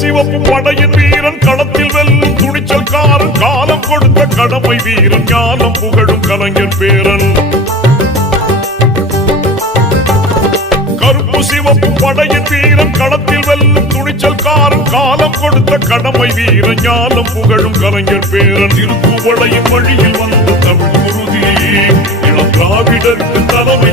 சிவப்பு படையின் வீரன் களத்தில் வெல்லும் துணிச்சல்காரன் காலம் கொடுத்த கடமை வீரன் ஞானம் புகழும் கலைஞர் பேரன் கருப்பு சிவப்பு படையின் வீரன் களத்தில் வெல்லும் துணிச்சல்காரன் காலம் கொடுத்த கடமை வீரன் ஞானம் புகழும் கலைஞர் பேரன் திருப்புவளையின் வழியில் வந்த தமிழ் குருதி இளம் திராவிடருக்கு தலைமை